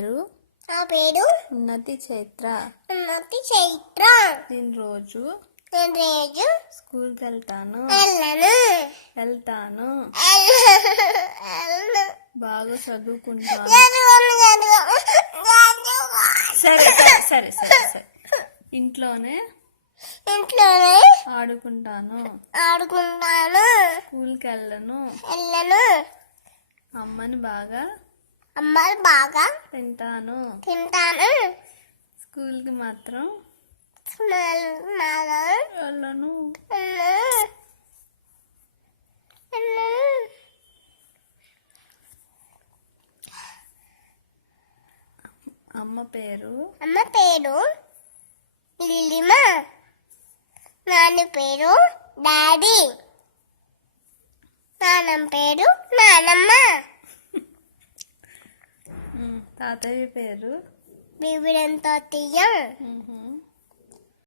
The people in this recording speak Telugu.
నా పేరు ఉన్నతి చైత్ర. నేను రోజు స్కూల్కి వెళ్తాను. బాగా చదువుకుంటాను. సరే సరే సరే సరే ఇంట్లోనే ఆడుకుంటాను. స్కూల్కి వెళ్ళను. అమ్మని బాగా తింటాను. స్కూల్కి మాత్రం వెళ్ళను. అమ్మ పేరు లిలిమా. నాన్న పేరు డాడీ. నాన్నమ్మ పేరు నానమ్మ. తాతయ్య పేరు బీబీడంతో తీయం.